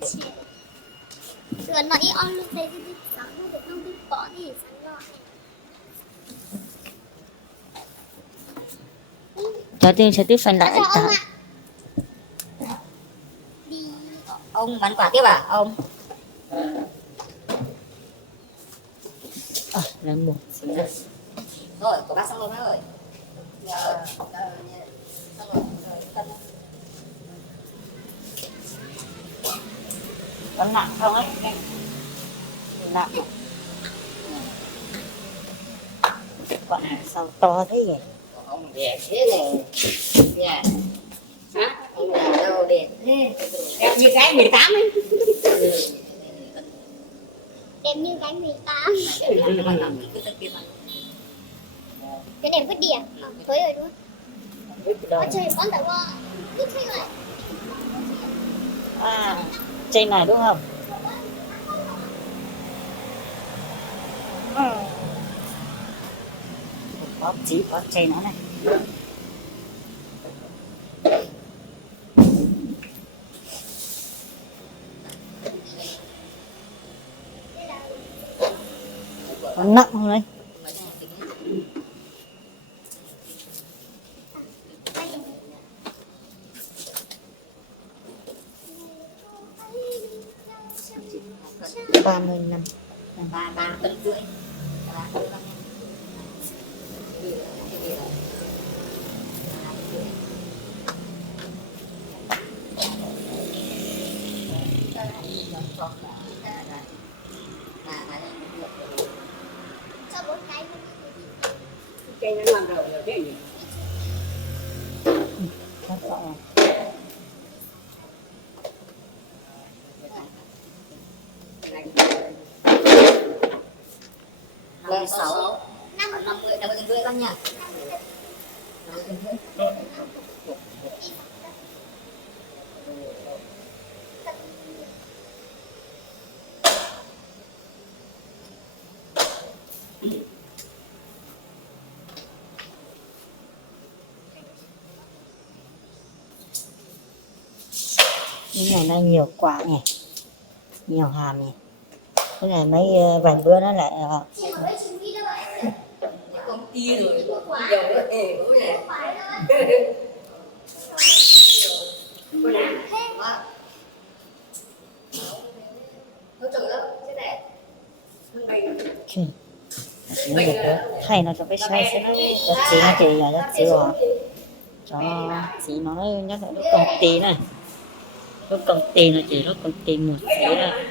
钱。这个那一二六在这里长，那个弄个包的也长了。Cho tiền sẽ tiếp phần Chào lại ông tạo. ạ. Đi. Ông bán quả tiếp à ông? Lần một. Rồi của bác xong rồi bác ơi. Giờ xong rồi cân. Có nặng không ấy? Nặng. Quả này sao to thế nhỉ? Ông đẹp thế này. Nhà. Hả? Ông làm đâu đẹp thế? Đẹp như cái 18 ấy. Đẹp như cái 18. Cái này vứt đi à? Thôi rồi đúng không? Trời con tại qua cứ chơi vậy. À, trên này đúng không? Bóp chỉ bóp trên nó này. Có nặng không đấy? Ba mươi năm. Ba tấn rưỡi. Cho 4 cái. Cây nó làm rồi thế nhỉ? Rất rõ. Lên 6 50 rưỡi con nha. Cái này nó nhiều quả nhỉ, nhiều hàm nhỉ. Cái này mấy vài bữa nó lại Công ty rồi nhiều nữa nghề bố này. Cô làm nó trồng đó thế này. nó được đó. Thay nó cho cái size sẽ cho chị nó chị là rất chưa cho chị nói nhắc lại lúc công ty này, lúc công ty là chị lúc công ty một tí này.